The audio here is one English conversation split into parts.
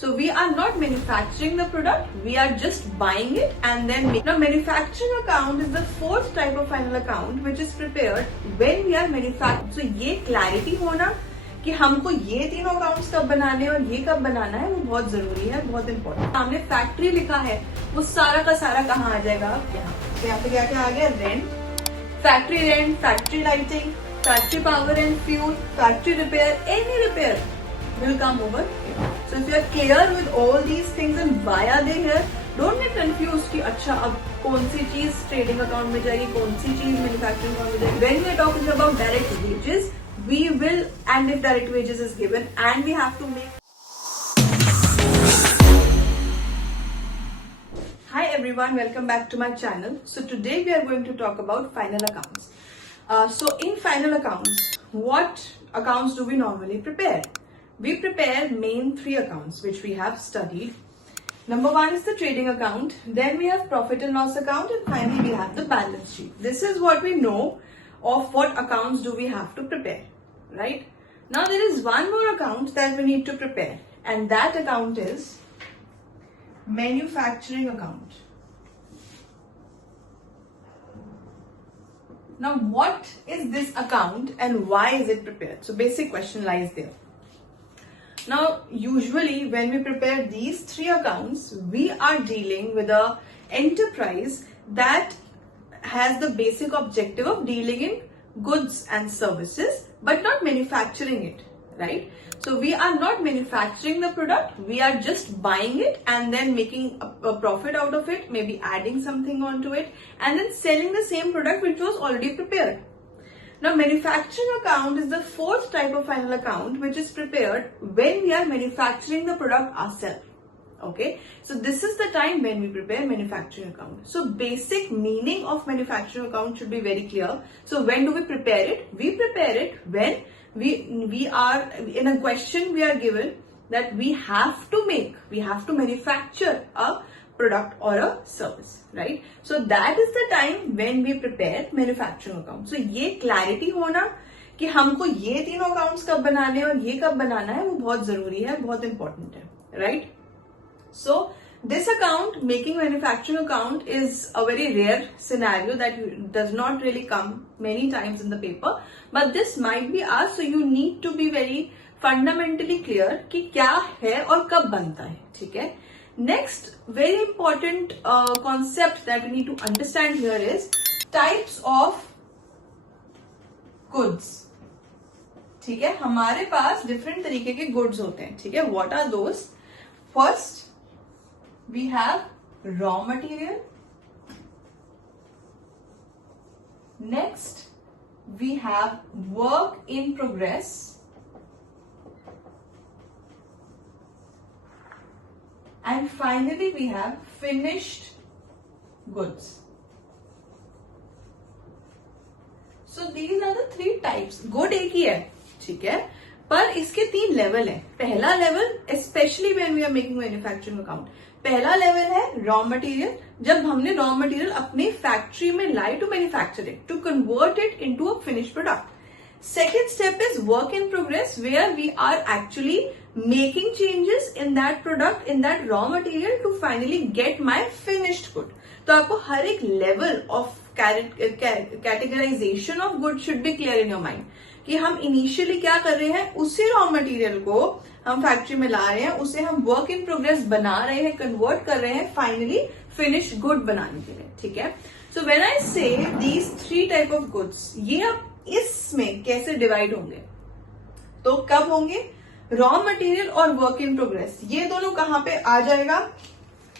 So we are not manufacturing the product, we are just buying it and then make. Now manufacturing account is the fourth type of final account which is prepared when we are manufacturing. So ये clarity होना कि हमको ये तीनों accounts कब बनाने हैं और ये कब बनाना है वो बहुत जरूरी है, बहुत इंपॉर्टेंट। सामने फैक्ट्री लिखा है, वो सारा का सारा कहाँ आ जाएगा? यहाँ पे क्या क्या आ गया? Rent, factory lighting, factory power and fuel, factory repair, any repair will come over here. So if you are clear with all these things and why are they here, don't get confused कि अच्छा अब कौन सी चीज trading account में जाएगी, कौन सी चीज manufacturing account में जाएगी. When we are talking about direct wages, we will, and if direct wages is given and we have to make. Hi everyone, welcome back to my channel. So today we are going to talk about final accounts. So in final accounts, what accounts do we normally prepare? We prepare main three accounts which we have studied. Number one is the trading account, then we have profit and loss account, and finally we have the balance sheet. This is what we know of what accounts do we have to prepare, right? Now there is one more account that we need to prepare, and that account is manufacturing account. Now what is this account and why is it prepared? So basic question lies there. Now, usually when we prepare these three accounts, we are dealing with a enterprise that has the basic objective of dealing in goods and services, but not manufacturing it, right? So we are not manufacturing the product, we are just buying it and then making a profit out of it, maybe adding something onto it, and then selling the same product which was already prepared. Now, manufacturing account is the fourth type of final account which is prepared when we are manufacturing the product ourselves. Okay, so this is the time when we prepare manufacturing account. So basic meaning of manufacturing account should be very clear. So when do we prepare it? We prepare it when we are in a question we are given that we have to manufacture a product or a service, right? So that is the time when we prepare manufacturing account. So ये clarity होना कि हमको ये तीनों accounts कब बनाने हैं और ये कब बनाना है वो बहुत जरूरी है, बहुत important है, right? So this account, making manufacturing account, is a very rare scenario that does not really come many times in the paper, but this might be asked, so you need to be very fundamentally clear कि क्या है और कब बनता है, ठीक है? Next, very important concept that we need to understand here is types of goods. ठीक है, हमारे पास different तरीके के goods होते हैं, ठीक है? What are those? First, we have raw material. Next, we have work in progress. And finally, we have finished goods. So these are the three types. Good एक ही है, ठीक है? पर इसके तीन लेवल हैं. पहला level, especially when we are making manufacturing account, पहला लेवल है raw material. जब हमने raw material अपने फैक्ट्री में लाई to manufacture it, to convert it into a finished product. Second step is work in progress, where we are actually making changes in that product, in that raw material to finally get my finished good. तो आपको हर एक level of categorization of good should be clear in your mind कि हम initially क्या कर रहे हैं, उसी raw material को हम फैक्ट्री में ला रहे हैं, उसे हम work in progress बना रहे हैं, convert कर रहे हैं finally finished good बनाने के लिए, ठीक है? So when I say these three type of goods, ये अब इसमें कैसे डिवाइड होंगे? तो कब होंगे? रॉ मटेरियल और वर्क इन प्रोग्रेस, ये दोनों कहां पे आ जाएगा?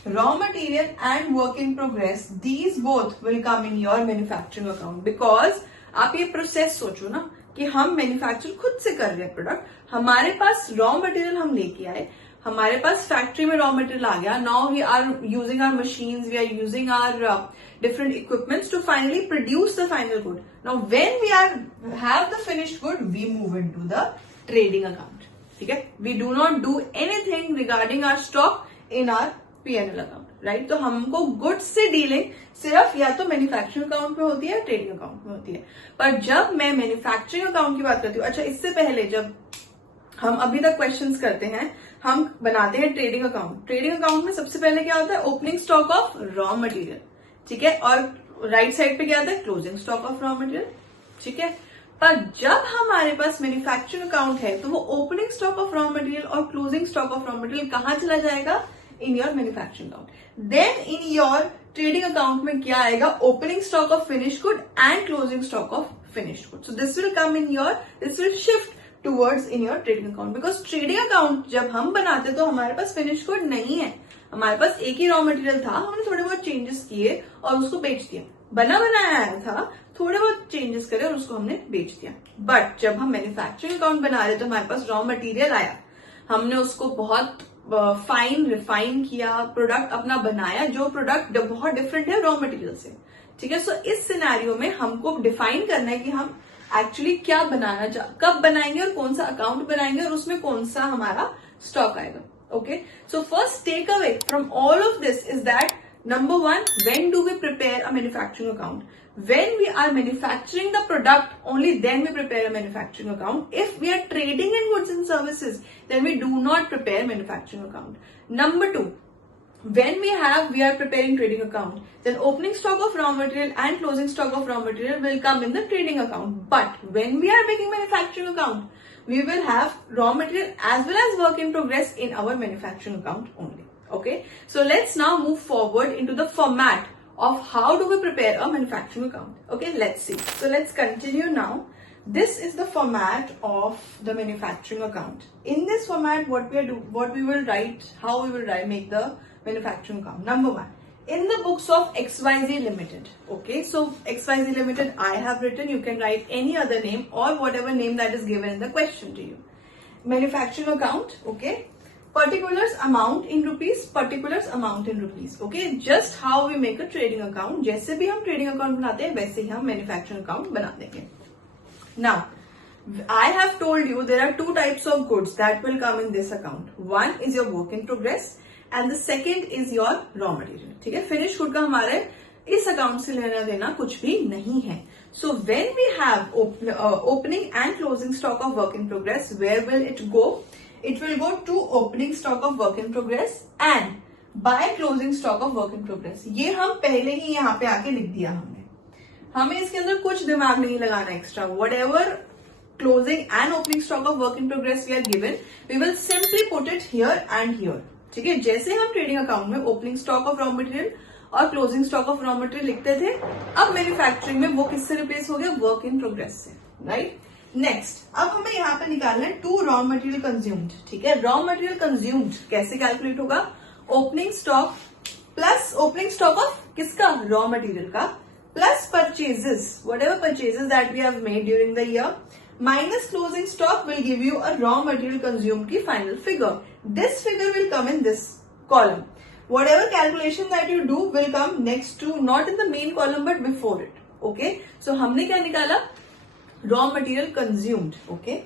Raw material and work in progress, these both will come in your manufacturing account. Because आप ये प्रोसेस सोचो ना कि हम मैन्युफैक्चर खुद से कर रहे हैं प्रोडक्ट, हमारे पास रॉ मटेरियल हम लेके आए, हमारे पास फैक्ट्री में रॉ मटेरियल आ गया, now we are using our machines, we are using our different equipments to finally produce the final good. Now when we have the finished good, we move into the trading account. ठीक है? We do not do anything regarding our stock in our P&L account, right? तो हमको goods से dealing सिर्फ या तो manufacturing account में होती है या ट्रेडिंग अकाउंट में होती है. पर जब मैं मैन्युफैक्चरिंग अकाउंट की बात करती हूँ, अच्छा इससे पहले जब हम अभी तक क्वेश्चंस करते हैं हम बनाते हैं ट्रेडिंग अकाउंट। ट्रेडिंग अकाउंट में सबसे पहले क्या होता है, opening stock of raw material, ठीक है, और राइट साइड पे क्या आता है, closing stock of raw material, ठीक है। पर जब हमारे पास मैन्युफैक्चरिंग अकाउंट है तो वो opening stock of raw material और closing stock of raw material कहां चला जाएगा, in your manufacturing account. Then in your trading account में क्या आएगा, opening stock of finish good and closing stock of finish good. So this will come in your, this will shift towards in your trading account, because trading account जब हम बनाते तो हमारे पास finish good नहीं है, हमारे पास एक ही रॉ मटेरियल था, हमने थोड़े बहुत चेंजेस किए और उसको बेच दिया, बना बनाया आया था, थोड़े बहुत चेंजेस करे और उसको हमने बेच दिया। बट जब हम मैन्युफैक्चरिंग अकाउंट बना रहे तो हमारे पास रॉ मटेरियल आया, हमने उसको बहुत फाइन रिफाइन किया, प्रोडक्ट अपना बनाया, जो प्रोडक्ट बहुत डिफरेंट है रॉ मटेरियल से, ठीक है। सो इस सिनेरियो में हमको डिफाइन करना है कि हम एक्चुअली क्या बनाना कब बनाएंगे और कौन सा अकाउंट बनाएंगे और उसमें कौन सा हमारा स्टॉक आएगा। Okay, so first take away from all of this is that number one, when do we prepare a manufacturing account? When we are manufacturing the product, only then we prepare a manufacturing account. If we are trading in goods and services, then we do not prepare manufacturing account. Number two, when we are preparing trading account, then opening stock of raw material and closing stock of raw material will come in the trading account. But when we are making manufacturing account, we will have raw material as well as work in progress in our manufacturing account only. Okay, so let's now move forward into the format of how do we prepare a manufacturing account. Okay, let's see. So let's continue now. This is the format of the manufacturing account. In this format, what we will write, how we will write, make the manufacturing account. Number one, in the books of XYZ Limited. Okay, so XYZ Limited, I have written. You can write any other name or whatever name that is given in the question to you. Manufacturing account. Okay. Particulars amount in rupees, particulars amount in rupees. Okay, just how we make a trading account. जैसे भी हम trading account बनाते हैं वैसे ही हम manufacturing account बना देंगे. Now, I have told you there are two types of goods that will come in this account. One is your work in progress and the second is your raw material. ठीक है, finish good का हमारे इस account से लेना देना कुछ भी नहीं है. So when we have opening and closing stock of work in progress, where will it go? It will go to opening stock of work in progress and by closing stock of work in progress. ये हम पहले ही यहाँ पे आके लिख दिया हमने, हमें इसके अंदर कुछ दिमाग नहीं लगाना extra. Whatever closing and opening stock of work in progress we are given, we will simply put it here and here. ठीक है, जैसे हम ट्रेडिंग अकाउंट में opening stock of raw material और closing stock of raw material लिखते थे, अब manufacturing में वो किससे रिप्लेस हो गया, वर्क इन प्रोग्रेस से, राइट. नेक्स्ट, अब हमें यहाँ पे निकालना है टू रॉ मटेरियल कंज्यूम्ड. ठीक है, रॉ मटेरियल कंज्यूम्ड कैसे कैलकुलेट होगा, opening stock plus opening stock of किसका, रॉ मटेरियल का, plus purchases, whatever purchases that we have made during the year, minus closing stock will give you a raw material consumed की final figure. This figure will come in this column. Whatever calculation that you do will come next to, not in the main column but before it. Okay, so हमने क्या निकाला, raw material consumed. Okay,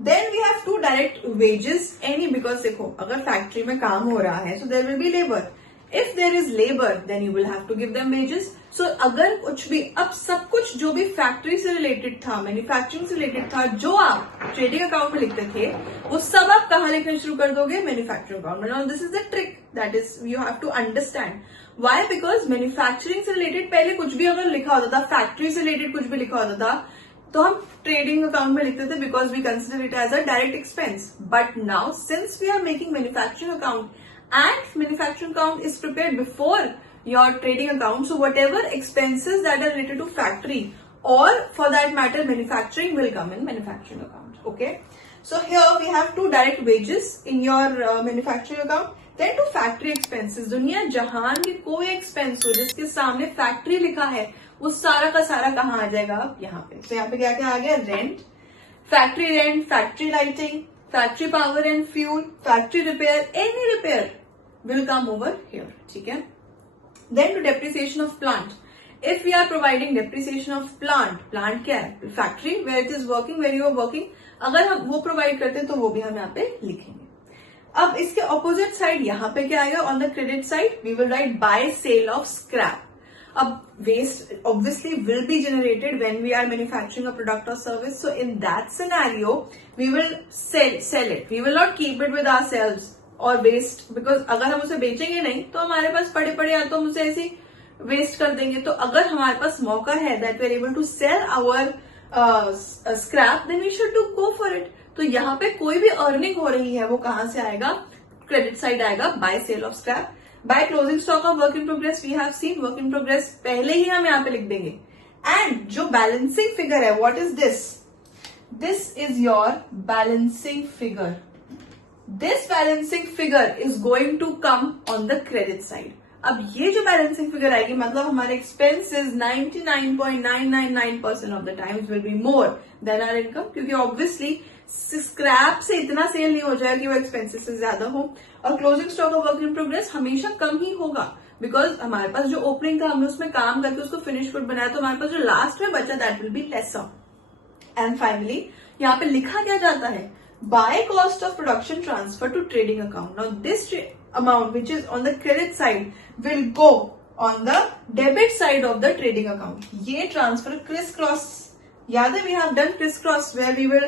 then we have two direct wages. Any, because देखो अगर factory में काम हो रहा है so there will be labor. If there is labor then you will have to give them wages. So अगर कुछ भी, अब सब कुछ जो भी फैक्ट्री से रिलेटेड था, मैन्युफैक्चरिंग से रिलेटेड था, जो आप ट्रेडिंग अकाउंट में लिखते थे वो सब आप कहाँ लिखना शुरू कर दोगे, मैन्युफैक्चरिंग अकाउंट में. This is the trick that is you have to understand. Why, because manufacturing से रिलेटेड पहले कुछ भी अगर लिखा होता था, फैक्ट्री से रिलेटेड कुछ भी लिखा होता था तो हम ट्रेडिंग अकाउंट में लिखते थे because we consider it as a direct expense. But now since we are making manufacturing account and manufacturing account is prepared before your trading account, so whatever expenses that are related to factory or for that matter manufacturing will come in manufacturing account. Okay, so here we have two direct wages in your manufacturing account, then two factory expenses. दुनिया जहान भी कोई expense हो जिसके सामने factory लिखा है वो सारा का सारा कहाँ आ जाएगा, यहाँ पे. तो यहाँ पे क्या क्या आ गया, rent, factory lighting, factory power and fuel, factory repair, any repair will come over here. ठीक है, then to depreciation of plant. If we are providing depreciation of plant क्या है, factory where it is working, where you are working, अगर हम वो provide करते हैं तो वो भी हम यहाँ पे लिखेंगे. अब इसके ऑपोजिट साइड यहाँ पे क्या आएगा, on the credit side we will write by sale of scrap. अब waste obviously will be generated when we are manufacturing a product or service. So in that scenario, we will sell it. We will not keep it with ourselves or waste, because अगर हम उसे बेचेंगे नहीं तो हमारे पास पड़े पड़े या तो हम उसे ऐसे वेस्ट कर देंगे. तो अगर हमारे पास मौका है that we are able to sell our scrap, then we should go for it. तो यहाँ पे कोई भी अर्निंग हो रही है वो कहां से आएगा? क्रेडिट साइड आएगा, by sale of scrap. By closing stock of work in progress, we have seen work in progress पहले ही हम यहाँ पे लिख देंगे. एंड जो बैलेंसिंग फिगर है, what is this? This is your balancing figure. This balancing figure is going to come on the credit side. अब ये जो बैलेंसिंग फिगर आएगी, मतलब हमारे expenses 99.999% of the times will be more than our income, क्योंकि obviously scrap से इतना cell नहीं हो जाएगा कि वो एक्सपेंसेस से ज्यादा हो. और closing stock of work in progress हमेशा कम ही होगा, बिकॉज हमारे पास जो ओपनिंग था हमने उसमें काम करके उसको फिनिश गुड बनाया, तो हमारे पास जो लास्ट में बचा that will be lesser. And finally यहाँ पे लिखा क्या जाता है? By cost of production transfer to trading account. Now this amount which is on the credit side will go on the debit side of the trading account. ये transfer criss cross, याद है we have done criss cross where we will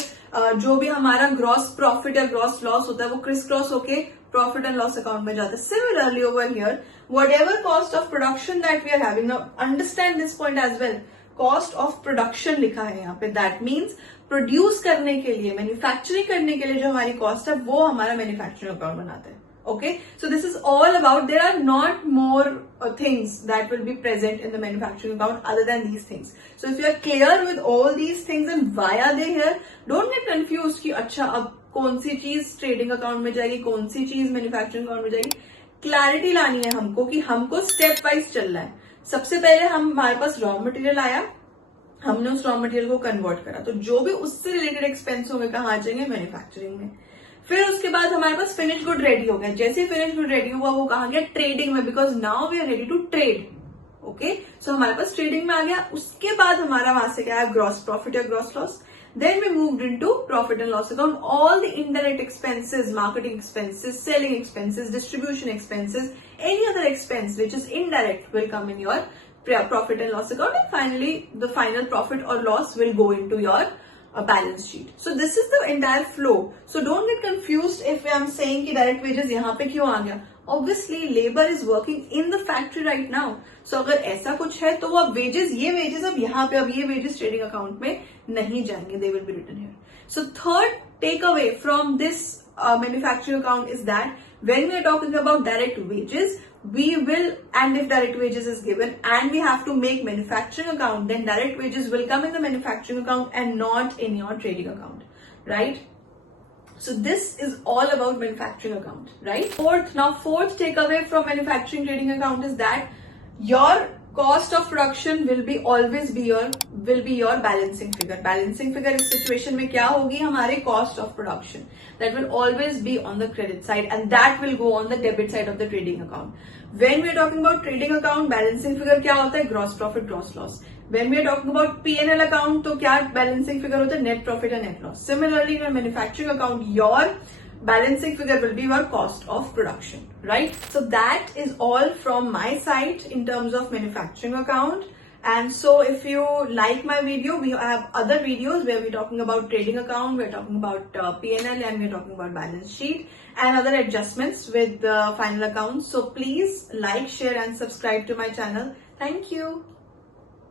जो भी हमारा gross profit या gross loss होता है वो criss cross होके profit and loss account में जाता है. Similarly over here, whatever cost of production that we are having, now understand this point as well. Cost of production लिखा है यहाँ पे, that means produce करने के लिए, manufacturing करने के लिए जो हमारी cost है वो हमारा manufacturing account बनाता है. Okay, so this is all about, there are not more things that will be present in the manufacturing account other than these things. So if you are clear with all these things and why are they here, don't get confused कि अच्छा अब कौन सी चीज trading account में जाएगी, कौन सी चीज manufacturing account में जाएगी. क्लैरिटी लानी है हमको कि हमको स्टेप वाइज चलना है. सबसे पहले हमारे पास रॉ मटेरियल आया, हमने उस रॉ मटेरियल को कन्वर्ट करा, तो जो भी उससे रिलेटेड एक्सपेंस होंगे कहाँ आ जाएंगे? मैन्युफैक्चरिंग में. फिर उसके बाद हमारे पास फिनिश गुड रेडी हो गया. जैसे फिनिश गुड रेडी हुआ वो कहाँ गया? ट्रेडिंग में, because now we are ready to trade. Okay, so हमारे पास ट्रेडिंग में आ गया. उसके बाद हमारा वहां से क्या है? ग्रॉस प्रॉफिट या gross loss. Then we moved into profit and loss account. All the indirect expenses, marketing expenses, selling expenses, distribution expenses, any other expense which is indirect will come in your profit and loss account. And finally the final profit और loss will go into your a balance sheet. So this is the entire flow. So don't get confused if I am saying कि direct wages यहाँ पे क्यों आ गया. Obviously labor is working in the factory right now. So अगर ऐसा कुछ है तो वो अब wages, ये wages अब यहाँ पे, अब ये wages trading account में नहीं जाएंगे. They will be written here. So third takeaway from this manufacturing account is that when we are talking about direct wages, we will, and if direct wages is given and we have to make manufacturing account, then direct wages will come in the manufacturing account and not in your trading account, right? So this is all about manufacturing account, right? Fourth takeaway from manufacturing trading account is that your cost of production will be your balancing figure. Balancing figure इस situation में क्या होगी? हमारे cost of production that will always be on the credit side and that will go on the debit side of the trading account. When we are talking about trading account, balancing figure क्या होता है? Gross profit, gross loss. When we are talking about P&L account, तो क्या balancing figure होता है? Net profit and net loss. Similarly, in a manufacturing account, your balancing figure will be your cost of production, right? So that is all from my side in terms of manufacturing account. And so if you like my video, we have other videos where we're talking about trading account, we're talking about P&L, and we're talking about balance sheet and other adjustments with the final accounts. So please like, share and subscribe to my channel. Thank you.